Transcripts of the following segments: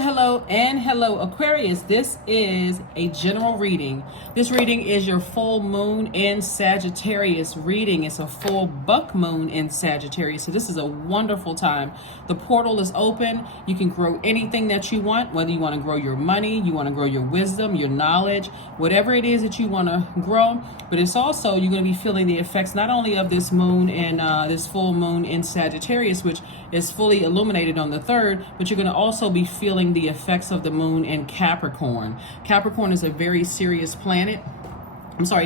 Hello, and hello, Aquarius. This is a general reading. This reading is your full moon in Sagittarius reading. It's a full buck moon in Sagittarius. So this is a wonderful time. The portal is open. You can grow anything that you want, whether you want to grow your money, you want to grow your wisdom, your knowledge, whatever it is that you want to grow. But it's also, you're going to be feeling the effects not only of this moon and this full moon in Sagittarius, which is fully illuminated on the 3rd, but you're going to also be feeling the effects of the moon in Capricorn. Capricorn is a very serious planet.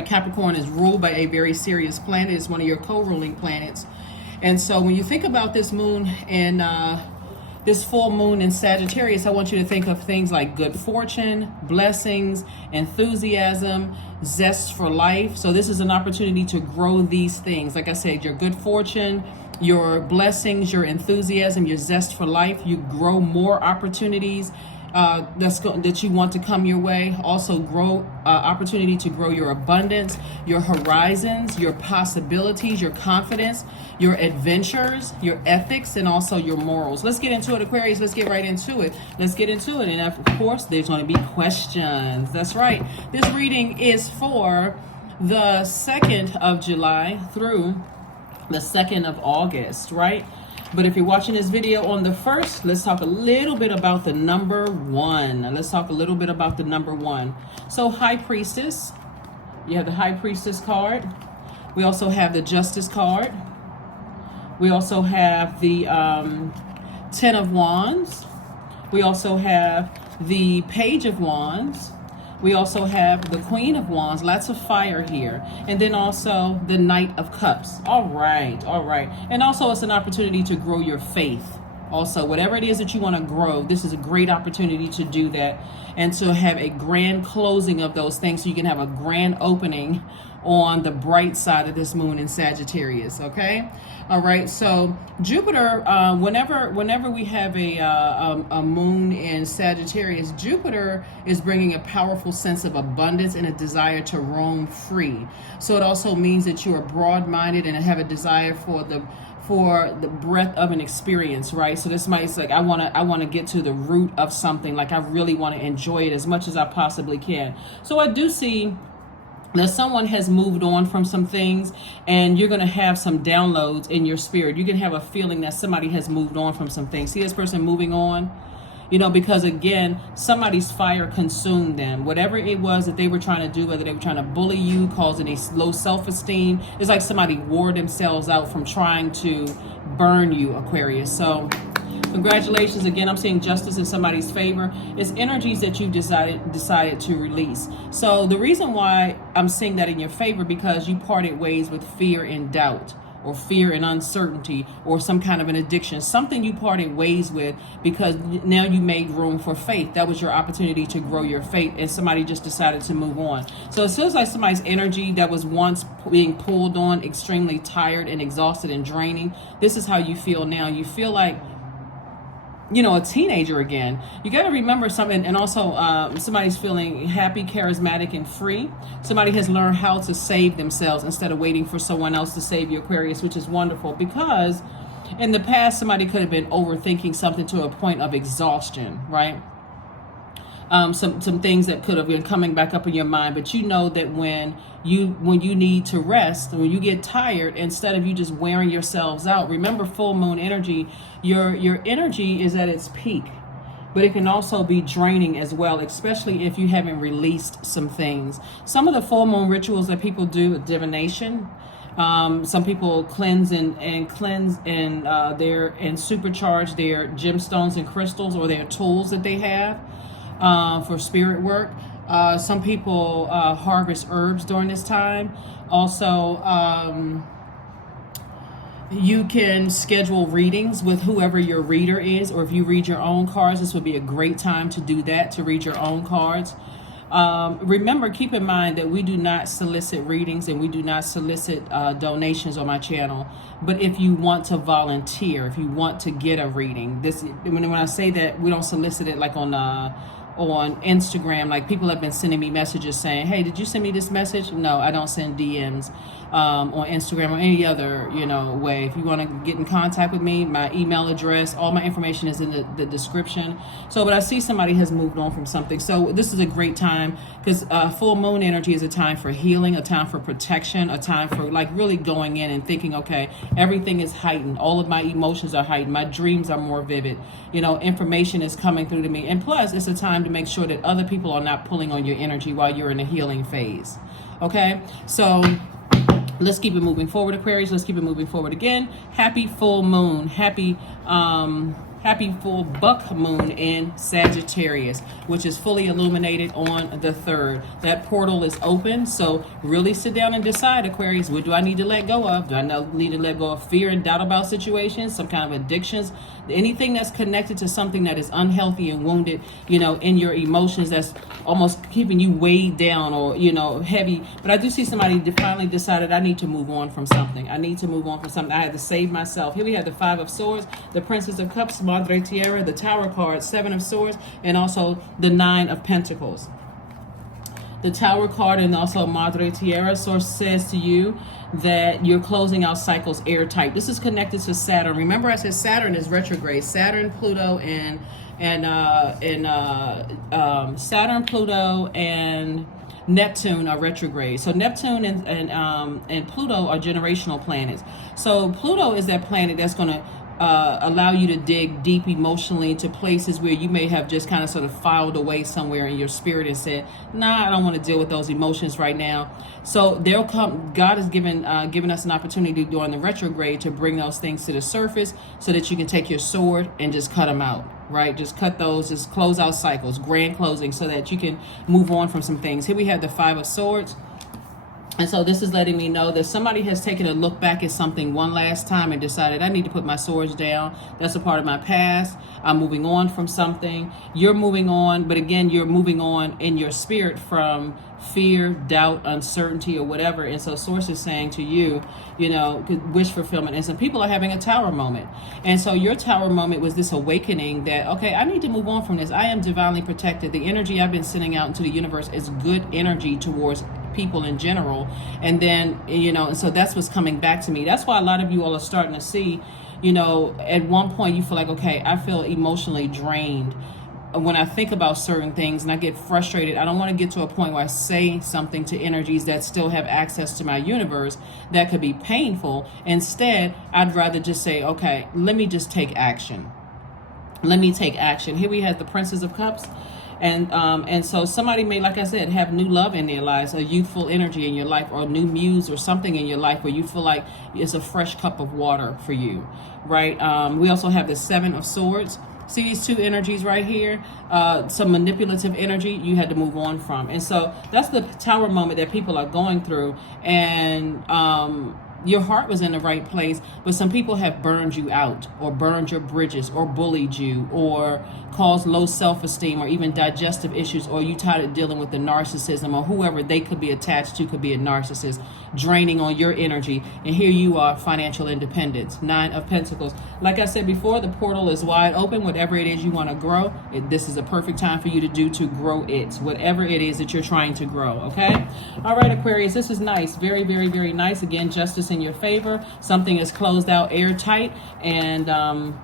Capricorn is ruled by a very serious planet. It's one of your co-ruling planets. And so when you think about this moon and this full moon in Sagittarius, I want you to think of things like good fortune, blessings, enthusiasm, zest for life. So this is an opportunity to grow these things. Like I said, your good fortune, your blessings, your enthusiasm, your zest for life. You grow more opportunities that you want to come your way. Also grow opportunity to grow your abundance, your horizons, your possibilities, your confidence, your adventures, your ethics, and also your morals. Let's get into it, Aquarius. Let's get right into it. And of course, there's going to be questions. That's right. This reading is for the 2nd of July through the 2nd of August, right? But if you're watching this video on the 1st, let's talk a little bit about the number 1. So High Priestess, you have the High Priestess card. We also have the Justice card. We also have the 10 of Wands. We also have the Page of Wands. We also have the Queen of Wands, lots of fire here. And then also the Knight of Cups. All right. And also it's an opportunity to grow your faith. Also, whatever it is that you want to grow, this is a great opportunity to do that and to have a grand closing of those things so you can have a grand opening on the bright side of this moon in Sagittarius, okay? All right, so Jupiter, whenever we have a moon in Sagittarius, Jupiter is bringing a powerful sense of abundance and a desire to roam free. So it also means that you are broad-minded and have a desire for the breadth of an experience, right? So this might say, like, I want to get to the root of something. Like, I really want to enjoy it as much as I possibly can. So I do see that someone has moved on from some things, and you're going to have some downloads in your spirit. You can have a feeling that somebody has moved on from some things. See this person moving on? Because again, somebody's fire consumed them. Whatever it was that they were trying to do, whether they were trying to bully you, causing a low self-esteem, it's like somebody wore themselves out from trying to burn you, Aquarius. So congratulations. Again, I'm seeing justice in somebody's favor. It's energies that you've decided to release. So the reason why I'm seeing that in your favor, because you parted ways with fear and doubt, or fear and uncertainty, or some kind of an addiction, something you parted ways with, because now you made room for faith. That was your opportunity to grow your faith, and somebody just decided to move on. So it feels like somebody's energy that was once being pulled on, extremely tired and exhausted and draining. This is how you feel now. You feel like, a teenager again. You got to remember something. And also somebody's feeling happy, charismatic, and free. Somebody has learned how to save themselves instead of waiting for someone else to save you, Aquarius, which is wonderful, because in the past, somebody could have been overthinking something to a point of exhaustion, right? Some things that could have been coming back up in your mind, but you know that when you need to rest, when you get tired, instead of you just wearing yourselves out, remember full moon energy, your energy is at its peak, but it can also be draining as well, especially if you haven't released some things. Some of the full moon rituals that people do, divination. Some people cleanse and supercharge their gemstones and crystals, or their tools that they have for spirit work. Some people harvest herbs during this time. Also, you can schedule readings with whoever your reader is, or if you read your own cards, this would be a great time to do that, to read your own cards. Remember, keep in mind that we do not solicit readings, and we do not solicit donations on my channel. But if you want to volunteer, if you want to get a reading, when I say that, we don't solicit it like on on Instagram. Like, people have been sending me messages saying, hey, did you send me this message? No, I don't send DMs on Instagram or any other, way. If you want to get in contact with me, my email address, all my information is in the description. So, but I see somebody has moved on from something. So this is a great time, because full moon energy is a time for healing, a time for protection, a time for like really going in and thinking, okay, everything is heightened. All of my emotions are heightened. My dreams are more vivid. Information is coming through to me. And plus, it's a time to make sure that other people are not pulling on your energy while you're in a healing phase. Okay, so let's keep it moving forward, Aquarius. Let's keep it moving forward again. Happy full moon. Happy full buck moon in Sagittarius, which is fully illuminated on the 3rd. That portal is open, so really sit down and decide, Aquarius, what do I need to let go of? Do I need to let go of fear and doubt about situations, some kind of addictions, anything that's connected to something that is unhealthy and wounded, in your emotions, that's almost keeping you weighed down or, heavy. But I do see somebody finally decided, I need to move on from something. I need to move on from something. I had to save myself. Here we have the 5 of Swords, the Princess of Cups, Madre Tierra, the Tower card, 7 of Swords, and also the 9 of Pentacles. The Tower card and also Madre Tierra source says to you that you're closing out cycles airtight. This is connected to Saturn. Remember, I said Saturn is retrograde. Saturn, Pluto, and Saturn, Pluto, and Neptune are retrograde. So Neptune and Pluto are generational planets. So Pluto is that planet that's going to allow you to dig deep emotionally to places where you may have just kind of sort of filed away somewhere in your spirit and said, nah, I don't want to deal with those emotions right now. So they'll come. God has given us an opportunity during the retrograde to bring those things to the surface so that you can take your sword and just cut them out, right? Just cut those, just close out cycles, grand closing, so that you can move on from some things. Here we have the 5 of Swords. And so this is letting me know that somebody has taken a look back at something one last time and decided, I need to put my swords down. That's a part of my past. I'm moving on from something. You're moving on, but again, you're moving on in your spirit from fear, doubt, uncertainty, or whatever. And so Source is saying to you, wish fulfillment. And some people are having a tower moment. And so your tower moment was this awakening that, okay, I need to move on from this. I am divinely protected. The energy I've been sending out into the universe is good energy towards people in general. And then, and so that's what's coming back to me. That's why a lot of you all are starting to see, at one point you feel like, okay, I feel emotionally drained when I think about certain things and I get frustrated. I don't want to get to a point where I say something to energies that still have access to my universe that could be painful. Instead, I'd rather just say, okay, let me just take action. Let me take action. Here we have the Princess of Cups. And so somebody may, like I said, have new love in their lives, a youthful energy in your life, or a new muse or something in your life where you feel like it's a fresh cup of water for you, right? We also have the 7 of Swords. See these two energies right here? Some manipulative energy you had to move on from. And so that's the tower moment that people are going through. And your heart was in the right place, but some people have burned you out or burned your bridges or bullied you or caused low self-esteem or even digestive issues, or you tired of dealing with the narcissism or whoever they could be attached to could be a narcissist, draining on your energy. And here you are, financial independence, 9 of Pentacles. Like I said before, the portal is wide open. Whatever it is you want to grow, this is a perfect time for you to grow it, whatever it is that you're trying to grow. Okay. All right, Aquarius, this is nice. Very, very, very nice. Again, justice in your favor. Something is closed out airtight, and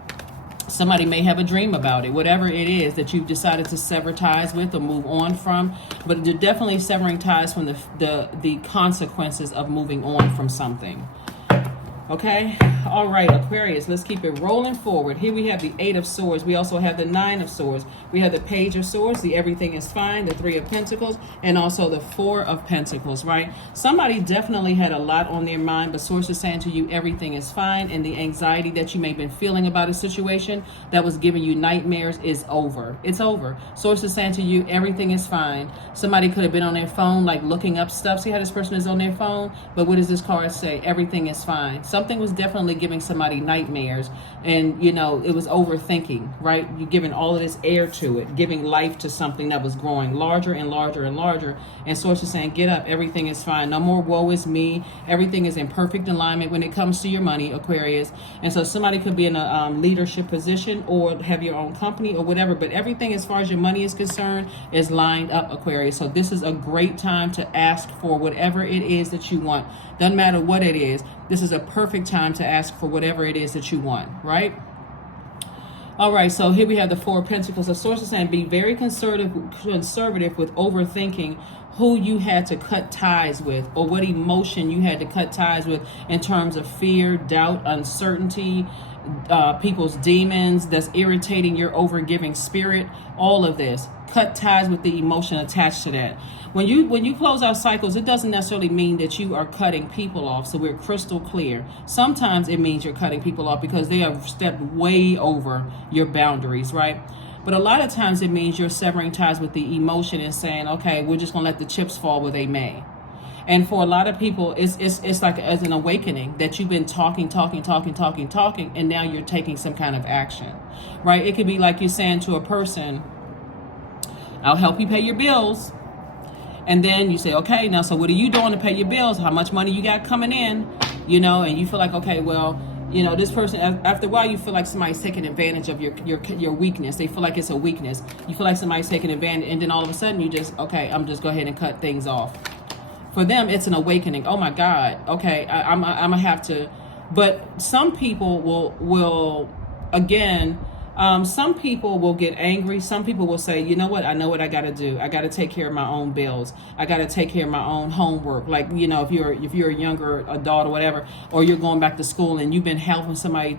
somebody may have a dream about it, whatever it is that you've decided to sever ties with or move on from. But you're definitely severing ties from the consequences of moving on from something. Okay. All right, Aquarius, let's keep it rolling forward. Here we have the 8 of Swords. We also have the 9 of Swords. We have the Page of Swords, the Everything is Fine, the 3 of Pentacles, and also the 4 of Pentacles, right? Somebody definitely had a lot on their mind, but Source is saying to you, everything is fine, and the anxiety that you may have been feeling about a situation that was giving you nightmares is over. It's over. Source is saying to you, everything is fine. Somebody could have been on their phone, like looking up stuff. See how this person is on their phone? But what does this card say? Everything is fine. something was definitely giving somebody nightmares, and you know, it was overthinking, right? You're giving all of this air to it, giving life to something that was growing larger and larger and larger. And Source is saying, get up, everything is fine. No more woe is me. Everything is in perfect alignment when it comes to your money, Aquarius. And so somebody could be in a leadership position or have your own company or whatever, but everything as far as your money is concerned is lined up, Aquarius. So this is a great time to ask for whatever it is that you want. Doesn't matter what it is. This is a perfect time to ask for whatever it is that you want, right? All right, so here we have the Four of Pentacles. The Source is saying be very conservative with overthinking who you had to cut ties with, or what emotion you had to cut ties with in terms of fear, doubt, uncertainty, people's demons that's irritating your overgiving spirit. All of this, cut ties with the emotion attached to that. When you close out cycles, it doesn't necessarily mean that you are cutting people off. So we're crystal clear. Sometimes it means you're cutting people off because they have stepped way over your boundaries, right? But a lot of times it means you're severing ties with the emotion and saying, okay, we're just gonna let the chips fall where they may. And for a lot of people, it's like as an awakening that you've been talking, and now you're taking some kind of action, right? It could be like you're saying to a person, I'll help you pay your bills. And then you say, okay, now, so what are you doing to pay your bills? How much money you got coming in? You know, and you feel like, okay, well, you know, this person, after a while, you feel like somebody's taking advantage of your weakness. They feel like it's a weakness. You feel like somebody's taking advantage, and then all of a sudden you just, okay, I'm just go ahead and cut things off. For them, it's an awakening. Oh my God, okay, I'm gonna have to. But some people will again, some people will get angry. Some people will say, you know what, I know what I got to do. I got to take care of my own bills. I got to take care of my own homework. Like, you know, if you're a younger adult or whatever, or you're going back to school and you've been helping somebody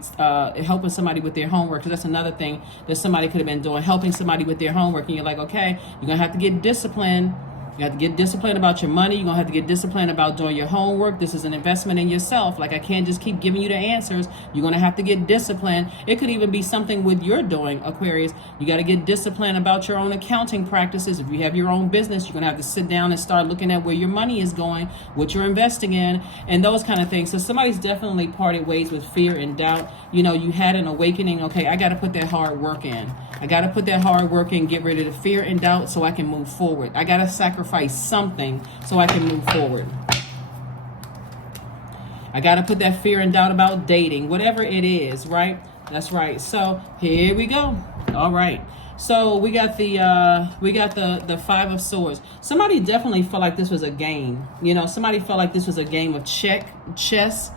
with their homework, because that's another thing that somebody could have been doing, helping somebody with their homework. And you're like, okay, you're going to have to get disciplined. You have to get disciplined about your money. You're going to have to get disciplined about doing your homework. This is an investment in yourself. Like, I can't just keep giving you the answers. You're going to have to get disciplined. It could even be something with your doing, Aquarius. You got to get disciplined about your own accounting practices. If you have your own business, you're going to have to sit down and start looking at where your money is going, what you're investing in, and those kind of things. So somebody's definitely parted ways with fear and doubt. You know, you had an awakening. Okay, I got to put that hard work in. I got to put that hard work in, get rid of the fear and doubt so I can move forward. I got to sacrifice something so I can move forward. I got to put that fear and doubt about dating, whatever it is, right? That's right. So here we go. All right. So we got the Five of Swords. Somebody definitely felt like this was a game. You know, somebody felt like this was a game of chess.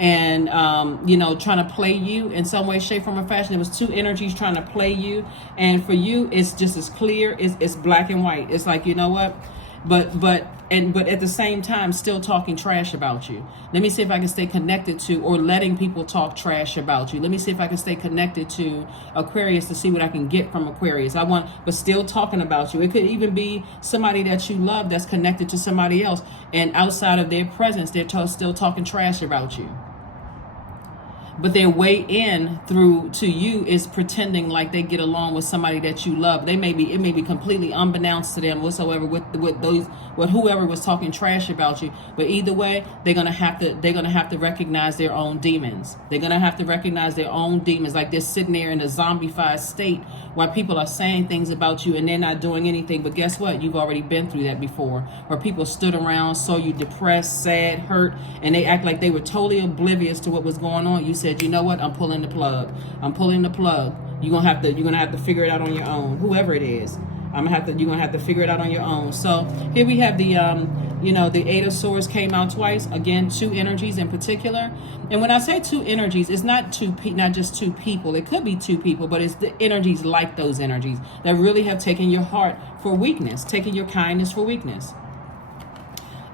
And, you know, trying to play you in some way, shape, form, or fashion. There was two energies trying to play you. And for you, it's just as clear. It's black and white. It's like, you know what? But at the same time, still talking trash about you. Let me see if I can stay connected to, or letting people talk trash about you. Let me see if I can stay connected to Aquarius to see what I can get from Aquarius. But still talking about you. It could even be somebody that you love that's connected to somebody else, and outside of their presence, they're still talking trash about you. But their way in through to you is pretending like they get along with somebody that you love. It may be completely unbeknownst to them whatsoever with whoever was talking trash about you. But either way, they're gonna have to recognize their own demons. They're gonna have to recognize their own demons. Like they're sitting there in a zombified state while people are saying things about you and they're not doing anything. But guess what? You've already been through that before, where people stood around, saw you depressed, sad, hurt, and they act like they were totally oblivious to what was going on. You said, you know what? I'm pulling the plug. I'm pulling the plug. You're gonna have to figure it out on your own. Whoever it is, you're gonna have to figure it out on your own. So here we have the the Eight of Swords came out twice. Again, two energies in particular. And when I say two energies, it's not just two people. It could be two people, but it's the energies like those energies that really have taken your heart for weakness, taken your kindness for weakness.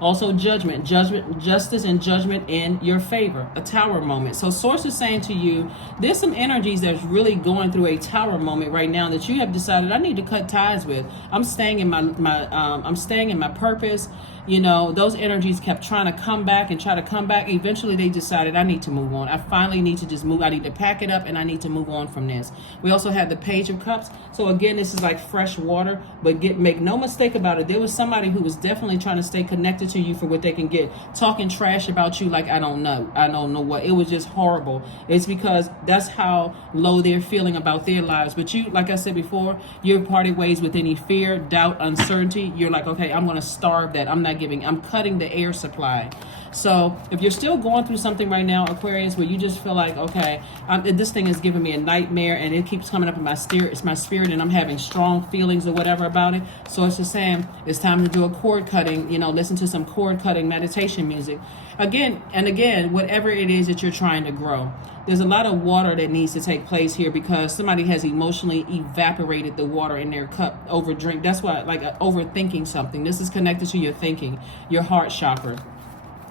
Also judgment, justice and judgment in your favor, a tower moment. So Source is saying to you, there's some energies that's really going through a tower moment right now that you have decided I need to cut ties with. I'm staying in my purpose. You know, those energies kept trying to come back and try to come back. Eventually they decided, I need to move on. I finally need to just move. I need to pack it up and I need to move on from this. We also had the Page of Cups. So again, this is like fresh water, but make no mistake about it. There was somebody who was definitely trying to stay connected to you for what they can get, talking trash about you like I don't know what. It was just horrible. It's because that's how low they're feeling about their lives. But you, like I said before, you've parted ways with any fear, doubt, uncertainty. You're like, okay, I'm going to starve that. I'm cutting the air supply. So if you're still going through something right now, Aquarius, where you just feel like, okay, this thing is giving me a nightmare and it keeps coming up in my spirit and I'm having strong feelings or whatever about it. So it's just saying it's time to do a cord cutting, listen to some cord cutting meditation music. Again and again, whatever it is that you're trying to grow. There's a lot of water that needs to take place here because somebody has emotionally evaporated the water in their cup over drink. That's why, like, overthinking something. This is connected to your thinking, your heart chakra.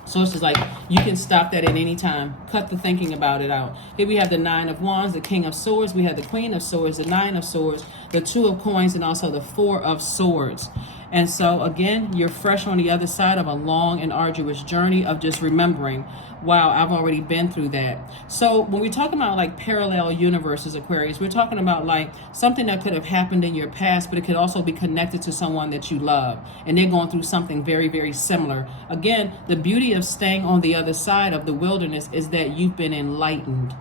So it's just like, you can stop that at any time. Cut the thinking about it out. Here we have the Nine of Wands, the King of Swords. We have the Queen of Swords, the Nine of Swords, the Two of Coins, and also the Four of Swords. And so again, you're fresh on the other side of a long and arduous journey of just remembering, wow, I've already been through that. So when we talk about like parallel universes, Aquarius, we're talking about like something that could have happened in your past, but it could also be connected to someone that you love. And they're going through something very, very similar. Again, the beauty of staying on the other side of the wilderness is that you've been enlightened.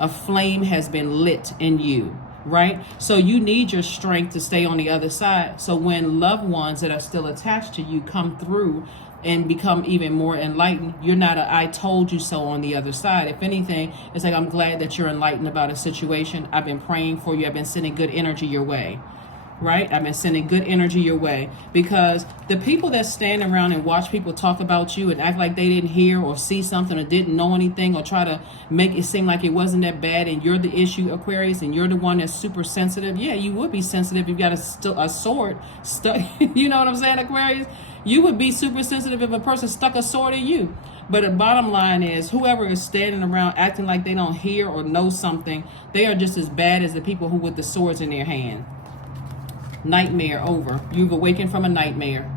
A flame has been lit in you. Right? So you need your strength to stay on the other side. So when loved ones that are still attached to you come through and become even more enlightened, you're not a I told you so on the other side. If anything, it's like, I'm glad that you're enlightened about a situation. I've been praying for you. I've been sending good energy your way. Right? I've been sending good energy your way, because the people that stand around and watch people talk about you and act like they didn't hear or see something or didn't know anything or try to make it seem like it wasn't that bad and you're the issue, Aquarius, and you're the one that's super sensitive. Yeah, you would be sensitive. You've got a sword stuck. You know what I'm saying, Aquarius? You would be super sensitive if a person stuck a sword in you. But the bottom line is, whoever is standing around acting like they don't hear or know something, they are just as bad as the people who with the swords in their hand. Nightmare over. You've awakened from a nightmare.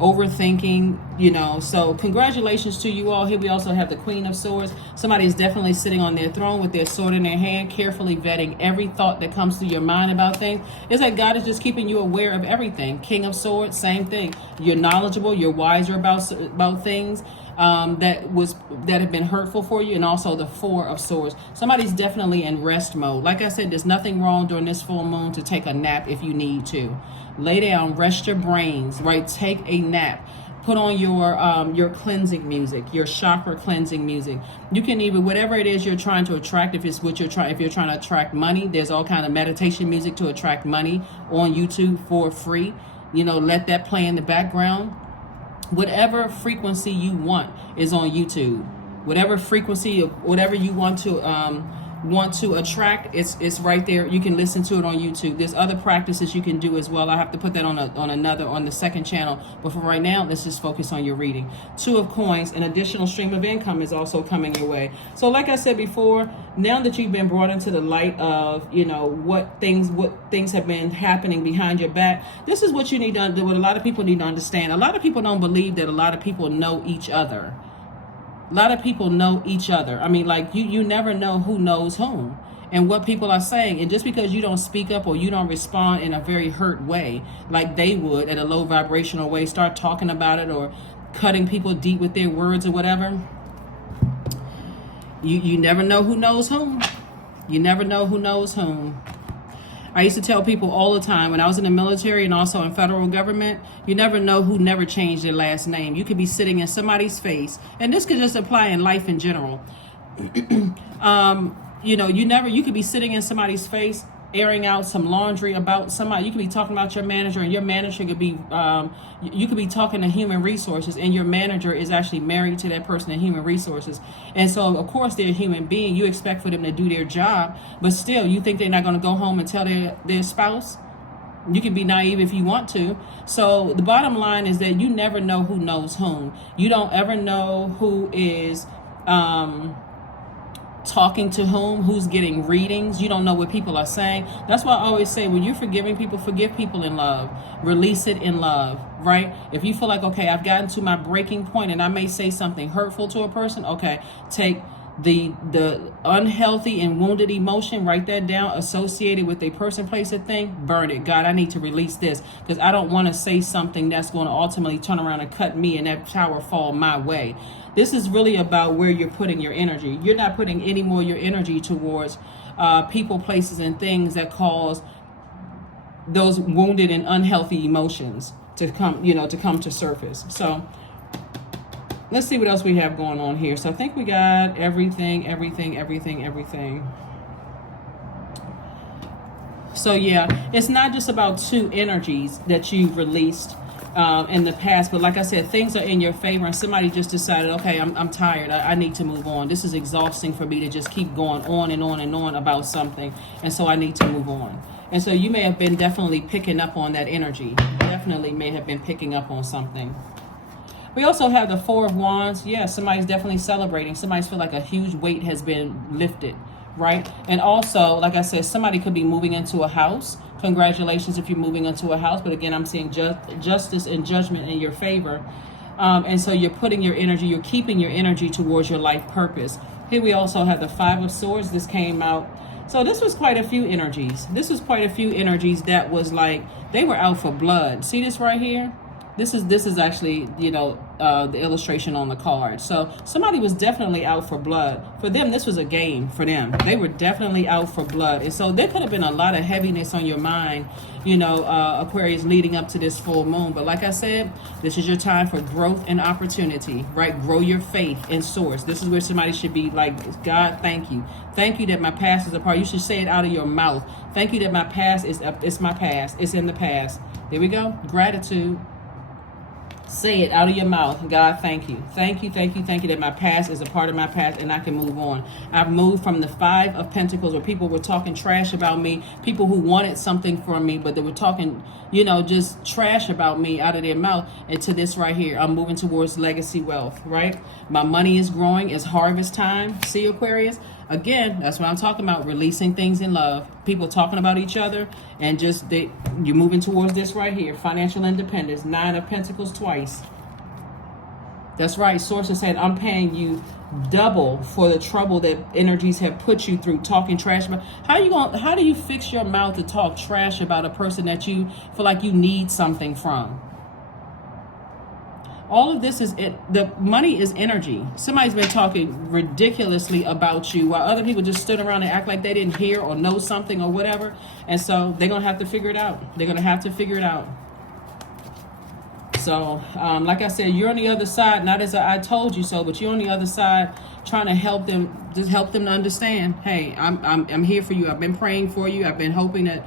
Overthinking, so congratulations to you all. Here we also have the Queen of Swords. Somebody is definitely sitting on their throne with their sword in their hand, carefully vetting every thought that comes through your mind about things. It's like God is just keeping you aware of everything. King of Swords, same thing. You're knowledgeable, you're wiser about things that have been hurtful for you. And also the Four of Swords. Somebody's definitely in rest mode. Like I said, there's nothing wrong during this full moon to take a nap if you need to. Lay down, rest your brains, right? Take a nap. Put on your cleansing music, your chakra cleansing music. You can even, whatever it is you're trying to attract, if you're trying to attract money, there's all kind of meditation music to attract money on YouTube for free. Let that play in the background. Whatever frequency you want is on YouTube. Whatever frequency, whatever you want to attract, it's right there. You can listen to it on YouTube. There's other practices you can do as well. I have to put that on the second channel, but for right now, let's just focus on your reading. Two of Coins, an additional stream of income is also coming your way. So like I said before, now that you've been brought into the light of what things have been happening behind your back, this is what you need to do. What a lot of people need to understand. A lot of people don't believe that a lot of people know each other. A lot of people know each other. I mean, like, you never know who knows whom and what people are saying. And just because you don't speak up or you don't respond in a very hurt way, like they would at a low vibrational way, start talking about it or cutting people deep with their words or whatever, you never know who knows whom. You never know who knows whom. I used to tell people all the time when I was in the military and also in federal government, you never know who never changed their last name. You could be sitting in somebody's face, and this could just apply in life in general. You could be sitting in somebody's face, airing out some laundry about somebody. You could be talking about your manager, and your manager could be, you could be talking to human resources, and your manager is actually married to that person in human resources. And so, of course, they're a human being. You expect for them to do their job, but still, you think they're not going to go home and tell their spouse? You can be naive if you want to. So the bottom line is that you never know who knows whom. You don't ever know who is talking to whom, who's getting readings. You don't know what people are saying. That's why I always say, when you're forgiving people, forgive people in love. Release it in love, right? If you feel like, okay, I've gotten to my breaking point and I may say something hurtful to a person, okay, take the unhealthy and wounded emotion, write that down, associated with a person, place, a thing, burn it. God, I need to release this, because I don't want to say something that's going to ultimately turn around and cut me and that tower fall my way. This is really about where you're putting your energy. You're not putting any more your energy towards people, places, and things that cause those wounded and unhealthy emotions to come, to come to surface. So let's see what else we have going on here. So I think we got everything. So yeah, it's not just about two energies that you've released in the past, but like I said, things are in your favor, and somebody just decided, okay, I'm tired, I need to move on. This is exhausting for me to just keep going on and on and on about something, and so I need to move on. And so you may have been definitely picking up on that energy. Definitely may have been picking up on something. We also have the Four of Wands. Yeah, somebody's definitely celebrating. Somebody's feel like a huge weight has been lifted, right? And also, like I said, somebody could be moving into a house. Congratulations if you're moving into a house. But again, I'm seeing justice and judgment in your favor. And so you're putting your energy, you're keeping your energy towards your life purpose. Here we also have the Five of Swords. This came out. So this was quite a few energies. This was quite a few energies that was like, they were out for blood. See this right here? This is actually, the illustration on the card. So somebody was definitely out for blood. For them, this was a game for them. They were definitely out for blood. And so there could have been a lot of heaviness on your mind, Aquarius, leading up to this full moon. But like I said, this is your time for growth and opportunity, right? Grow your faith in source. This is where somebody should be like, God, thank you. Thank you that my past is a part. You should say it out of your mouth. Thank you that my past it's my past. It's in the past. There we go. Gratitude. Say it out of your mouth. God, thank you. Thank you that my past is a part of my past and I can move on. I've moved from the Five of Pentacles, where people were talking trash about me, people who wanted something from me, but they were talking, just trash about me out of their mouth, and to this right here. I'm moving towards legacy wealth, right? My money is growing. It's harvest time. See, Aquarius? Again, that's what I'm talking about, releasing things in love. People talking about each other, and you're moving towards this right here, financial independence. Nine of Pentacles twice. That's right. Source is saying, I'm paying you double for the trouble that energies have put you through, talking trash about. How do you fix your mouth to talk trash about a person that you feel like you need something from? All of this is it. The money is energy. Somebody's been talking ridiculously about you while other people just stood around and act like they didn't hear or know something or whatever. And so they're going to have to figure it out. They're going to have to figure it out. So, like I said, you're on the other side, not as I told you so, but you're on the other side trying to help them, just help them to understand, hey, I'm here for you. I've been praying for you. I've been hoping that,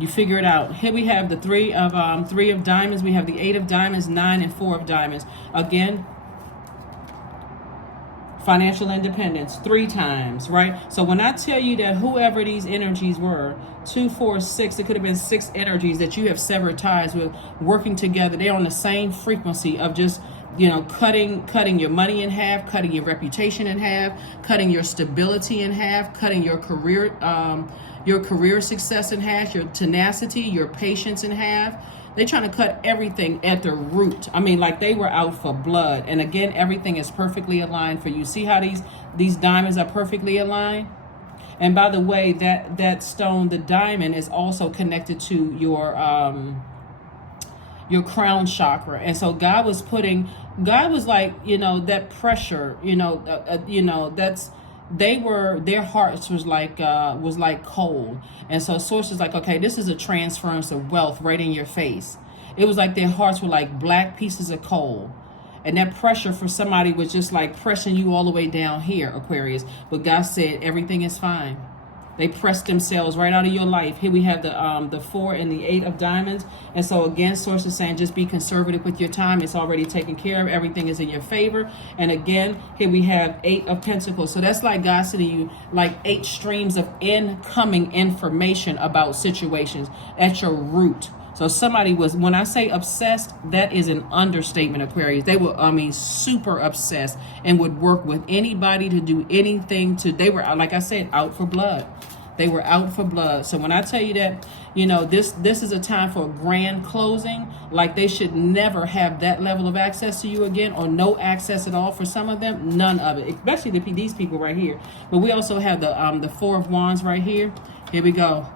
you figure it out. Here we have the three of diamonds. We have the Eight of Diamonds, Nine, and Four of Diamonds. Again, financial independence 3 times, right? So when I tell you that whoever these energies were, 2, 4, 6, it could have been 6 energies that you have severed ties with, working together. They're on the same frequency of just, cutting your money in half, cutting your reputation in half, cutting your stability in half, cutting your career success in half, your tenacity, your patience in half. They're trying to cut everything at the root. I mean, like they were out for blood. And again, everything is perfectly aligned for you. See how these diamonds are perfectly aligned? And by the way, that stone, the diamond, is also connected to your crown chakra. And so God was like, that pressure, their hearts was like cold. And so source is like, okay, this is a transference of wealth right in your face. It was like their hearts were like black pieces of coal. And that pressure for somebody was just like pressing you all the way down here, Aquarius. But God said, everything is fine. They pressed themselves right out of your life. Here we have the 4 and the 8 of diamonds. And so again, source is saying, just be conservative with your time. It's already taken care of. Everything is in your favor. And again, here we have 8 of pentacles. So that's like God sending you like 8 streams of incoming information about situations at your root. So somebody was, when I say obsessed, that is an understatement, Aquarius. They were, I mean, super obsessed and would work with anybody to do anything they were, like I said, out for blood. They were out for blood. So when I tell you that, you know, this is a time for a grand closing, like they should never have that level of access to you again, or no access at all for some of them, none of it, especially these people right here. But we also have the Four of Wands right here. Here we go.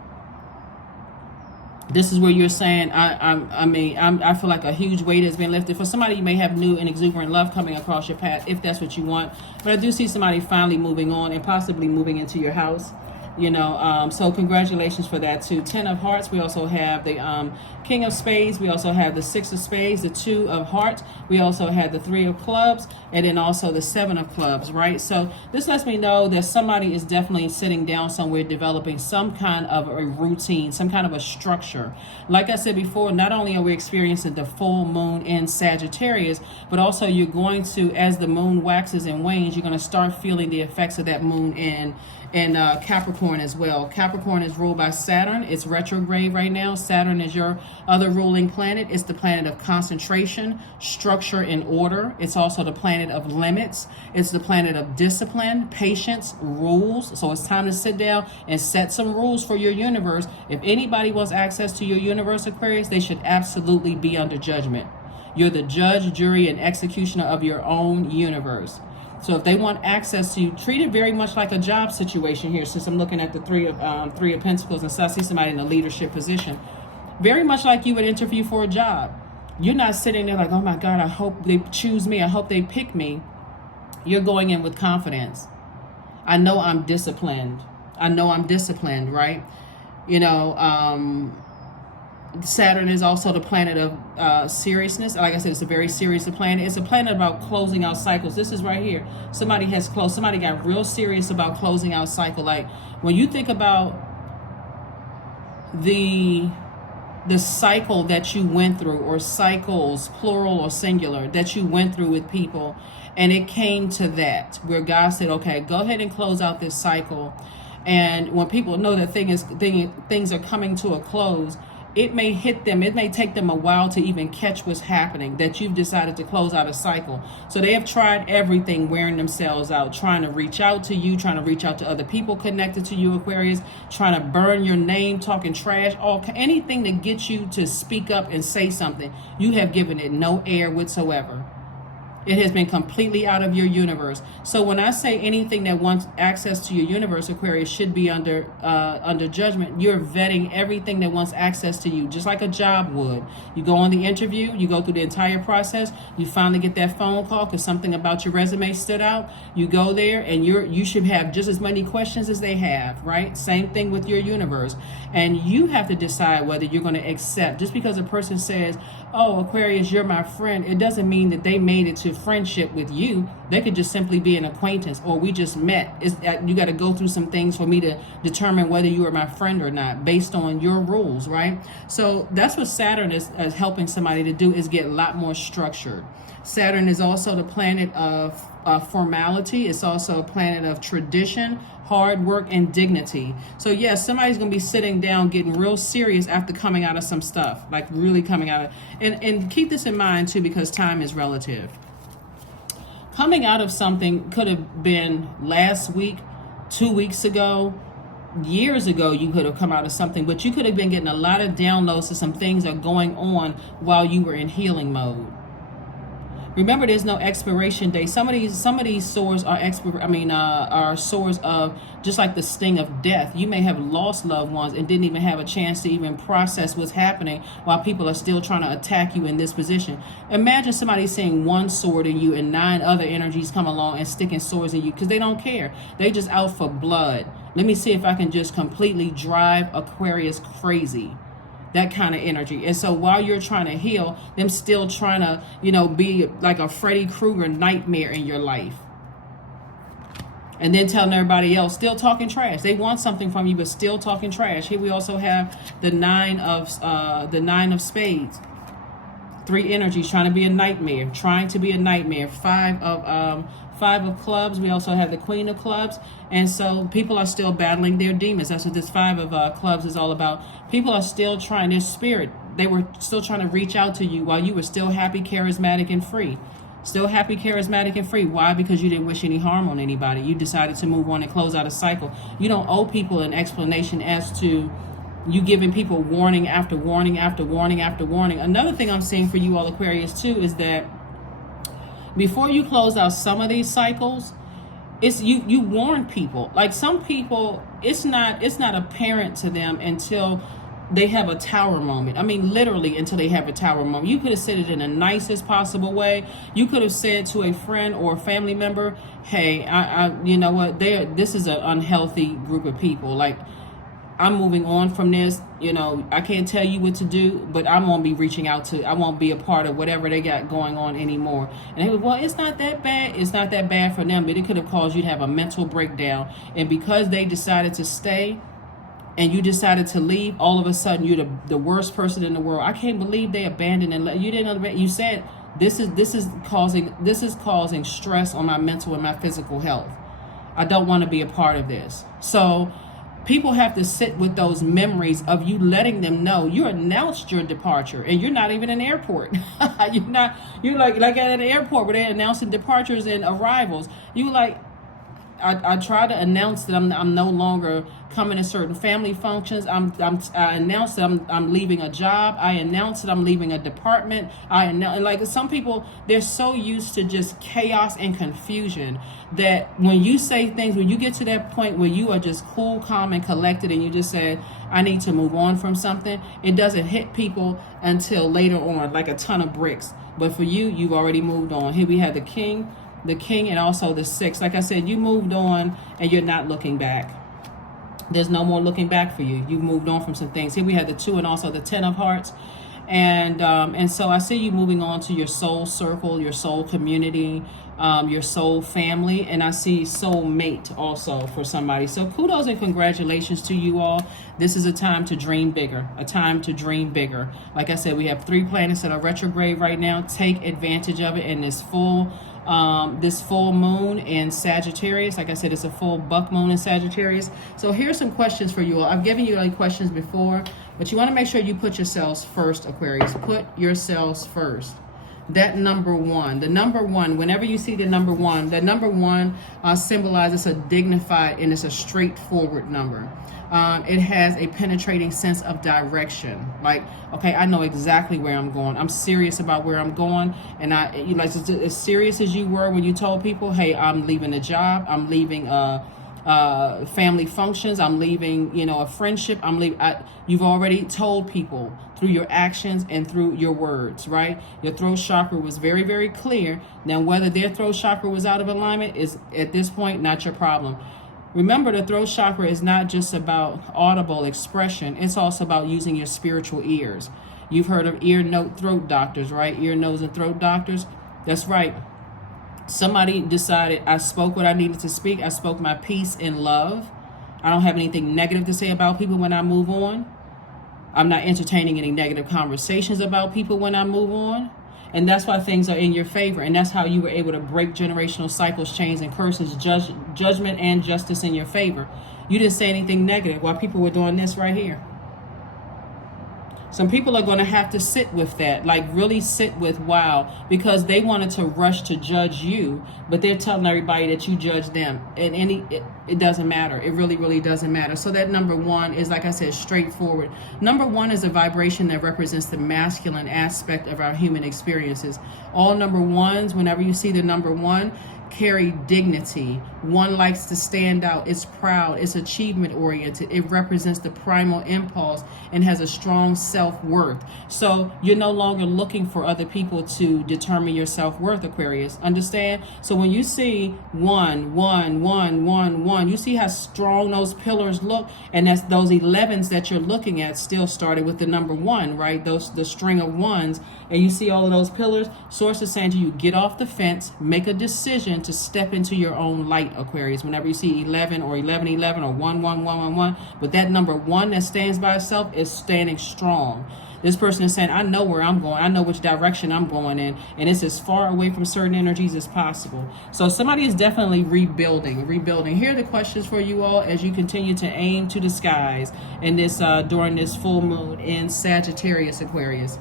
This is where you're saying, I feel like a huge weight has been lifted. For somebody, you may have new and exuberant love coming across your path, if that's what you want. But I do see somebody finally moving on and possibly moving into your house. You know, so congratulations for that too. 10 of Hearts. We also have the King of Spades. We also have the 6 of Spades, the 2 of Hearts. We also have the 3 of Clubs, and then also the 7 of Clubs, right? So this lets me know that somebody is definitely sitting down somewhere, developing some kind of a routine, some kind of a structure. Like I said before, not only are we experiencing the full moon in Sagittarius, but also you're going to, as the moon waxes and wanes, you're going to start feeling the effects of that moon in Capricorn as well. Capricorn is ruled by Saturn. It's retrograde right now. Saturn is your other ruling planet. It's the planet of concentration, structure, and order. It's also the planet of limits. It's the planet of discipline, patience, rules. So it's time to sit down and set some rules for your universe. If anybody wants access to your universe, Aquarius, they should absolutely be under judgment. You're the judge, jury, and executioner of your own universe. So if they want access to you, treat it very much like a job situation here. Since I'm looking at the three of Pentacles, and so I see somebody in a leadership position, very much like you would interview for a job. You're not sitting there like, oh my God, I hope they choose me. I hope they pick me. You're going in with confidence. I know I'm disciplined. Right? You know, Saturn is also the planet of seriousness. Like I said, it's a very serious planet. It's a planet about closing out cycles. This is right here. Somebody got real serious about closing out cycle. Like when you think about the cycle that you went through, or cycles, plural or singular, that you went through with people, and it came to that, where God said, okay, go ahead and close out this cycle. And when people know that things are coming to a close, it may hit them. It may take them a while to even catch what's happening, that you've decided to close out a cycle. So they have tried everything, wearing themselves out, trying to reach out to you, trying to reach out to other people connected to you, Aquarius, trying to burn your name, talking trash, anything to get you to speak up and say something. You have given it no air whatsoever. It has been completely out of your universe. So when I say anything that wants access to your universe, Aquarius, should be under judgment. You're vetting everything that wants access to you, just like a job would. You go on the interview, you go through the entire process, you finally get that phone call because something about your resume stood out. You go there and you should have just as many questions as they have, right? Same thing with your universe. And you have to decide whether you're going to accept. Just because a person says, oh, Aquarius, you're my friend, it doesn't mean that they made it to friendship with you. They could just simply be an acquaintance, or we just met. You got to go through some things for me to determine whether you are my friend or not, based on your rules, right? So that's what Saturn is helping somebody to do, is get a lot more structured. Saturn is also the planet of formality. It's also a planet of tradition, hard work, and dignity. So yes, somebody's going to be sitting down getting real serious after coming out of some stuff, like really coming out of, and keep this in mind too, because time is relative. Coming out of something could have been last week, 2 weeks ago, years ago. You could have come out of something, but you could have been getting a lot of downloads to some things that are going on while you were in healing mode. Remember, there's no expiration date. Some of these sores are sores of, just like the sting of death. You may have lost loved ones and didn't even have a chance to even process what's happening while people are still trying to attack you in this position. Imagine somebody seeing one sword in you and 9 other energies come along and sticking swords in you, because they don't care. They just out for blood. Let me see if I can just completely drive Aquarius crazy. That kind of energy. And so while you're trying to heal, them still trying to, be like a Freddy Krueger nightmare in your life. And then telling everybody else, still talking trash. They want something from you, but still talking trash. Here we also have the 9 of spades. 3 energies, trying to be a nightmare. 5 of clubs. We also have the Queen of clubs. And so people are still battling their demons. That's what this 5 of clubs is all about. People are still trying, their spirit, still trying to reach out to you while you were still happy, charismatic, and free. Still happy, charismatic, and free. Why? Because you didn't wish any harm on anybody. You decided to move on and close out a cycle. You don't owe people an explanation as to you giving people warning after warning after warning after warning. Another thing I'm seeing for you all Aquarius too is that before you close out some of these cycles, it's you warn people. Like some people, it's not apparent to them until they have a tower moment. I mean, literally until they have a tower moment. You could have said it in the nicest possible way. You could have said to a friend or a family member, hey, I you know what, this is an unhealthy group of people. Like, I'm moving on from this. You know, I can't tell you what to do, but I won't be reaching out to, I won't be a part of whatever they got going on anymore. And they go, well, it's not that bad. It's not that bad for them, but it could have caused you to have a mental breakdown. And because they decided to stay, and you decided to leave, all of a sudden you're the worst person in the world. I can't believe they abandoned and you didn't. You said this is causing stress on my mental and my physical health. I don't want to be a part of this. So people have to sit with those memories of you letting them know you announced your departure, and you're not even in the airport. You're like at an airport where they're announcing departures and arrivals. You like. I try to announce that I'm no longer coming to certain family functions. I announce that I'm leaving a job. I announce that I'm leaving a department. Like some people, they're so used to just chaos and confusion that when you say things, when you get to that point where you are just cool, calm, and collected, and you just said, I need to move on from something, it doesn't hit people until later on, like a ton of bricks. But for you, you've already moved on. Here we have the king, and also the 6. Like I said, you moved on and you're not looking back. There's no more looking back for you. You've moved on from some things. Here we have the 2 and also the 10 of hearts. And so I see you moving on to your soul circle, your soul community, your soul family, and I see soul mate also for somebody. So kudos and congratulations to you all. This is a time to dream bigger, a time to dream bigger. Like I said, we have 3 planets that are retrograde right now. Take advantage of it in this full moon in Sagittarius. Like I said, it's a full buck moon in Sagittarius. So here's some questions for you all. I've given you like questions before, but you want to make sure you put yourselves first, Aquarius. Put yourselves first. That number 1, the number 1, whenever you see the number 1, that number 1 symbolizes a dignified and it's a straightforward number. It has a penetrating sense of direction. Like, okay, I know exactly where I'm going. I'm serious about where I'm going. And as serious as you were when you told people, hey, I'm leaving a job, I'm leaving family functions, I'm leaving, a friendship, you've already told people through your actions and through your words, right? Your throat chakra was very, very clear. Now, whether their throat chakra was out of alignment is at this point not your problem. Remember, the throat chakra is not just about audible expression. It's also about using your spiritual ears. You've heard of ear, nose, throat doctors, right? Ear, nose, and throat doctors. That's right. Somebody decided I spoke what I needed to speak. I spoke my peace in love. I don't have anything negative to say about people when I move on. I'm not entertaining any negative conversations about people when I move on. And that's why things are in your favor. And that's how you were able to break generational cycles, chains, and curses, judgment and justice in your favor. You didn't say anything negative while people were doing this right here. Some people are going to have to sit with that, like really sit with wow, because they wanted to rush to judge you, but they're telling everybody that you judge them. And it doesn't matter. It really, really doesn't matter. So that number 1 is, like I said, straightforward. Number 1 is a vibration that represents the masculine aspect of our human experiences. All number 1s, whenever you see the number 1, carry dignity. 1 likes to stand out. It's proud. It's achievement oriented. It represents the primal impulse and has a strong self-worth. So you're no longer looking for other people to determine your self-worth, Aquarius. Understand? So when you see 1, 1, 1, 1, 1, you see how strong those pillars look, and that's those 11s that you're looking at still started with the number 1, right? The string of 1s, and you see all of those pillars. Source is saying to you, get off the fence, make a decision to step into your own light, Aquarius. Whenever you see 11 or 11, 11 or 1, 1, 1, 1, 1, but that number 1 that stands by itself is standing strong. This person is saying, I know where I'm going. I know which direction I'm going in. And it's as far away from certain energies as possible. So somebody is definitely rebuilding. Here are the questions for you all as you continue to aim to the skies in this during this full moon in Sagittarius, Aquarius.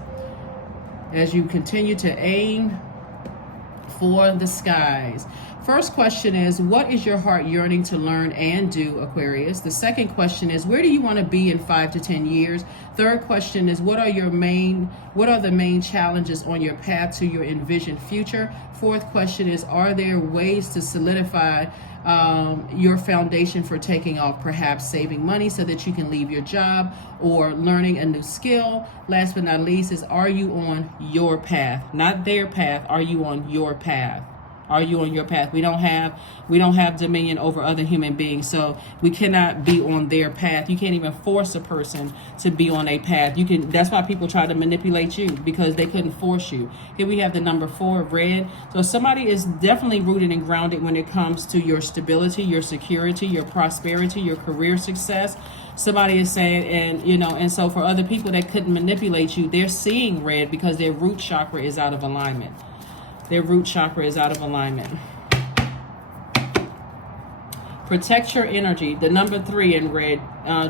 As you continue to aim for the skies. First question is, what is your heart yearning to learn and do, Aquarius? The second question is, where do you want to be in 5 to 10 years? Third question is, what are the main challenges on your path to your envisioned future? Fourth question is, are there ways to solidify your foundation for taking off, perhaps saving money so that you can leave your job or learning a new skill? Last but not least is, are you on your path? Not their path. Are you on your path? Are you on your path? We don't have dominion over other human beings, so we cannot be on their path. You can't even force a person to be on a path. That's why people try to manipulate you, because they couldn't force you. Here we have the number 4, red. So somebody is definitely rooted and grounded when it comes to your stability, your security, your prosperity, your career success. Somebody is saying, and so for other people that couldn't manipulate you, they're seeing red because their root chakra is out of alignment. Their root chakra is out of alignment. Protect your energy. The number 3 in red.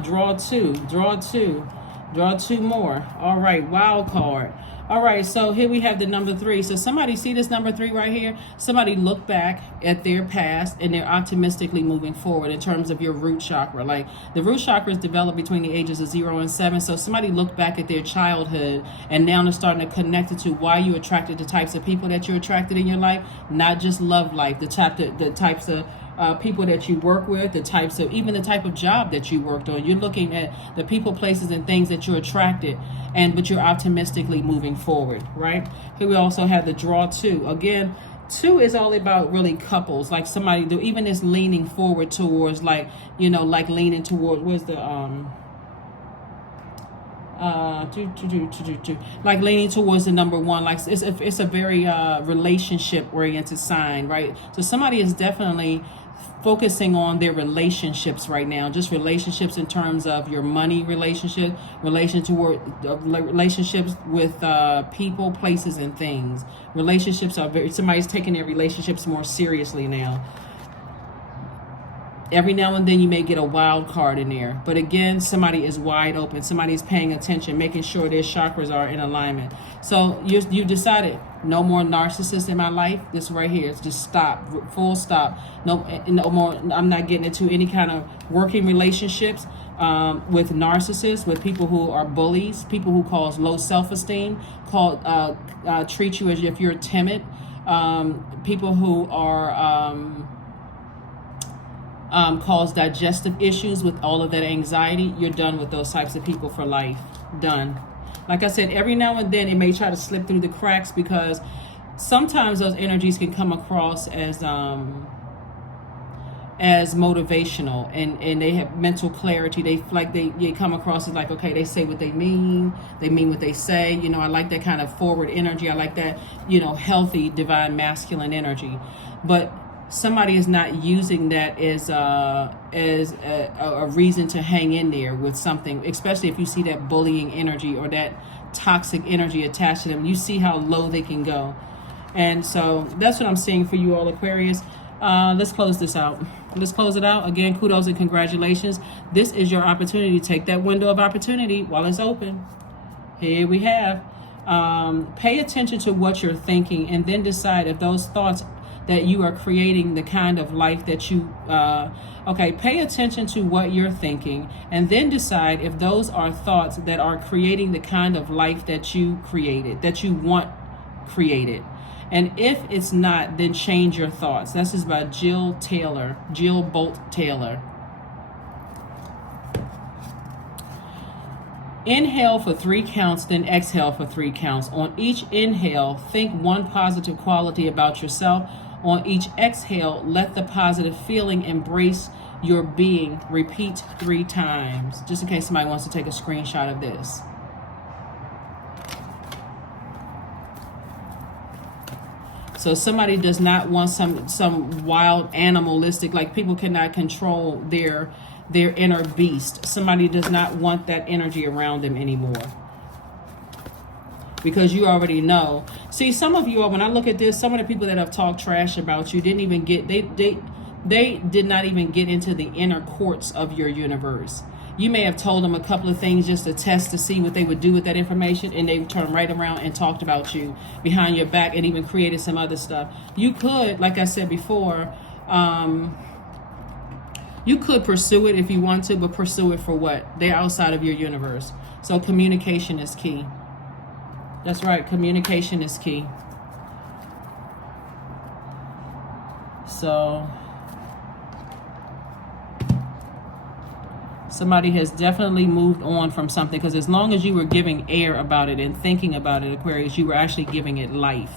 Draw 2. Draw 2. Draw 2 more. All right. Wild card. All right. So here we have the number 3. So somebody see this number 3 right here? Somebody look back at their past and they're optimistically moving forward in terms of your root chakra. Like the root chakra is developed between the ages of 0 and 7. So somebody look back at their childhood and now they're starting to connect it to why you attracted the types of people that you're attracted in your life. Not just love life, the types of people that you work with, even the type of job that you worked on. You're looking at the people, places, and things that you're attracted, but you're optimistically moving forward, right? Here we also have the draw 2. Again, 2 is all about really couples, like somebody even is leaning forward towards, like leaning toward, where's the like leaning towards the number 1, like it's a very relationship oriented sign, right? So somebody is definitely focusing on their relationships right now, just relationships in terms of your money relationships with people, places, and things. Relationships are somebody's taking their relationships more seriously now. Every now and then you may get a wild card in there. But again, somebody is wide open. Somebody's paying attention, making sure their chakras are in alignment. So you decided, no more narcissists in my life. This right here is just stop, full stop. No more. I'm not getting into any kind of working relationships with narcissists, with people who are bullies, people who cause low self-esteem, treat you as if you're timid, people who are... cause digestive issues with all of that anxiety. You're done with those types of people for life. Done. Like I said, every now and then it may try to slip through the cracks, because sometimes those energies can come across as motivational, and they have mental clarity. They come across as like, okay, they say what they mean what they say. I like that kind of forward energy. I like that, healthy divine masculine energy. But somebody is not using that as a reason to hang in there with something, especially if you see that bullying energy or that toxic energy attached to them. You see how low they can go. And so that's what I'm seeing for you all, Aquarius. Let's close this out. Let's close it out. Again, kudos and congratulations. This is your opportunity. Take that window of opportunity while it's open. Here we have. Pay attention to what you're thinking, and then decide if those thoughts that you are creating the kind of life that you pay attention to what you're thinking, and then decide if those are thoughts that are creating the kind of life that you created, that you want created. And if it's not, then change your thoughts. This is by Jill Bolt Taylor. Inhale for 3 counts, then exhale for 3 counts. On each inhale, think one positive quality about yourself. On each exhale, let the positive feeling embrace your being. Repeat 3 times, just in case somebody wants to take a screenshot of this. So somebody does not want some wild animalistic, like people cannot control their inner beast. Somebody does not want that energy around them anymore. because you already know. See, some of you, when I look at this, some of the people that have talked trash about you didn't even get, they did not even get into the inner courts of your universe. You may have told them a couple of things just to test to see what they would do with that information, and they turned right around and talked about you behind your back and even created some other stuff. You could, like I said before, you could pursue it if you want to, but pursue it for what? They're outside of your universe. So communication is key. That's right, communication is key. So somebody has definitely moved on from something, because as long as you were giving air about it and thinking about it, Aquarius, you were actually giving it life.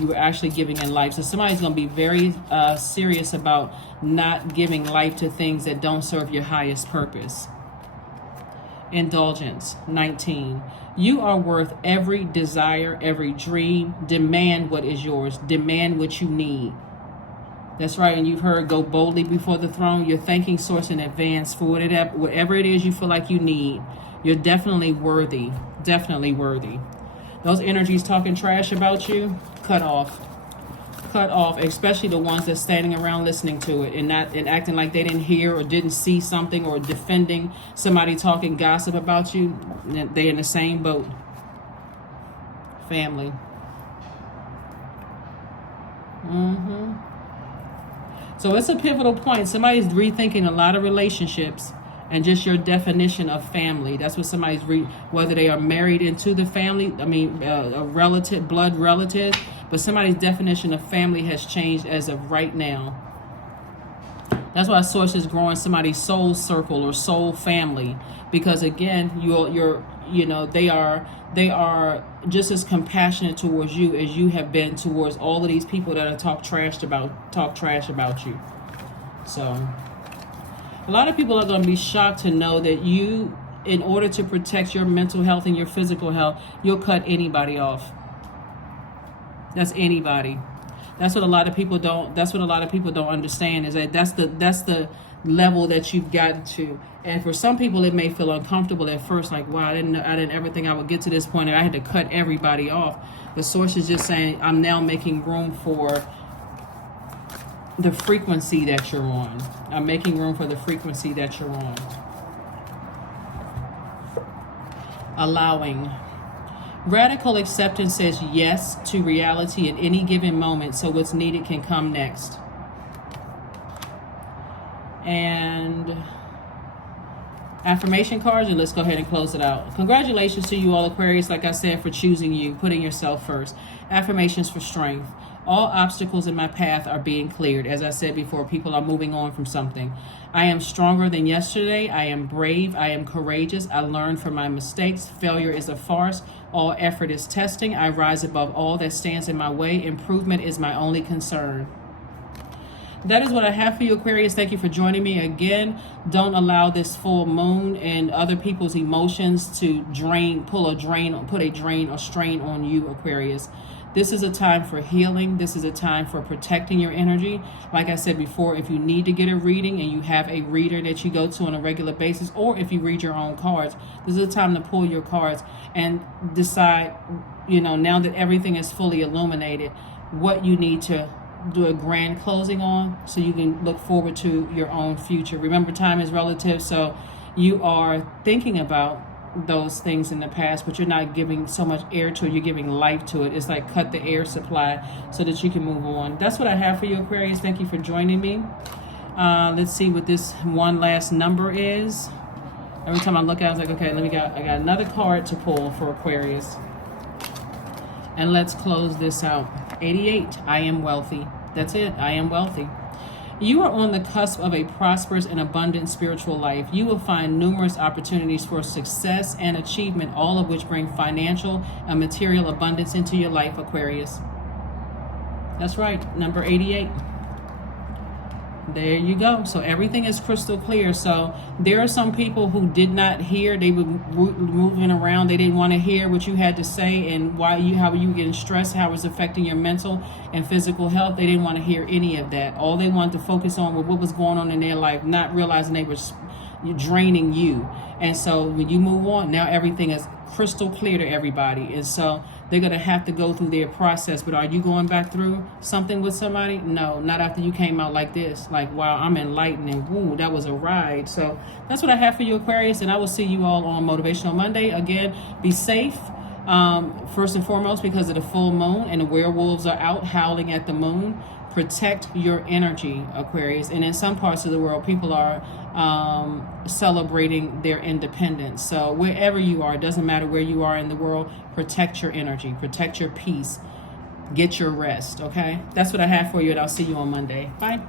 You were actually giving it life. So somebody's going to be very serious about not giving life to things that don't serve your highest purpose. Indulgence, 19. You are worth every desire, every dream. Demand what is yours. Demand what you need. That's right, and you've heard go boldly before the throne. You're thanking Source in advance for whatever it is you feel like you need. You're definitely worthy. Definitely worthy. Those energies talking trash about you, cut off. Cut off, especially the ones that's standing around listening to it and acting like they didn't hear or didn't see something, or defending somebody talking gossip about you. They're in the same boat. Family. So it's a pivotal point. Somebody's rethinking a lot of relationships and just your definition of family. That's what somebody's whether they are married into the family, a relative, blood relative, but somebody's definition of family has changed as of right now. That's why Source is growing somebody's soul circle or soul family, because again, they are just as compassionate towards you as you have been towards all of these people that have talk trash about you. So a lot of people are going to be shocked to know that you, in order to protect your mental health and your physical health, you'll cut anybody off. That's anybody. That's what a lot of people don't understand, is that that's the level that you've gotten to. And for some people, it may feel uncomfortable at first, like, wow, I didn't ever think I would get to this point, and I had to cut everybody off. The Source is just saying, I'm now making room for the frequency that you're on. I'm making room for the frequency that you're on. Allowing. Radical acceptance says yes to reality at any given moment, so what's needed can come next. And affirmation cards, and let's go ahead and close it out. Congratulations to you all, Aquarius, like I said, for choosing you, putting yourself first. Affirmations for strength. All obstacles in my path are being cleared. As I said before, people are moving on from something. I am stronger than yesterday. I am brave. I am courageous. I learn from my mistakes. Failure is a farce. All effort is testing. I rise above all that stands in my way. Improvement is my only concern. That is what I have for you, Aquarius. Thank you for joining me again. Don't allow this full moon and other people's emotions to put a drain or strain on you, Aquarius. This is a time for healing. This is a time for protecting your energy. Like I said before, if you need to get a reading and you have a reader that you go to on a regular basis, or if you read your own cards, this is a time to pull your cards and decide, now that everything is fully illuminated, what you need to do a grand closing on, so you can look forward to your own future. Remember, time is relative, so you are thinking about those things in the past, but you're not giving so much air to it, you're giving life to it. It's like cut the air supply so that you can move on. That's what I have for you, Aquarius. Thank you for joining me. Let's see what this one last number is. Every time I look at it, I was like, okay, I got another card to pull for Aquarius. And let's close this out. 88, I am wealthy. That's it, I am wealthy. You are on the cusp of a prosperous and abundant spiritual life. You will find numerous opportunities for success and achievement, all of which bring financial and material abundance into your life, Aquarius. That's right, number 88. There you go. So everything is crystal clear. So there are some people who did not hear. They were moving around. They didn't want to hear what you had to say and how you were getting stressed, how it was affecting your mental and physical health. They didn't want to hear any of that. All they wanted to focus on was what was going on in their life, not realizing they were draining you. And so when you move on, now everything is crystal clear to everybody. And so they're going to have to go through their process. But are you going back through something with somebody? No, not after you came out like this. Like, wow, I'm enlightening. Woo, that was a ride. So that's what I have for you, Aquarius. And I will see you all on Motivational Monday. Again, be safe. First and foremost, because of the full moon and the werewolves are out howling at the moon. Protect your energy, Aquarius. And in some parts of the world, people are celebrating their independence. So wherever you are, it doesn't matter where you are in the world, protect your energy, protect your peace, get your rest, okay? That's what I have for you, and I'll see you on Monday. Bye.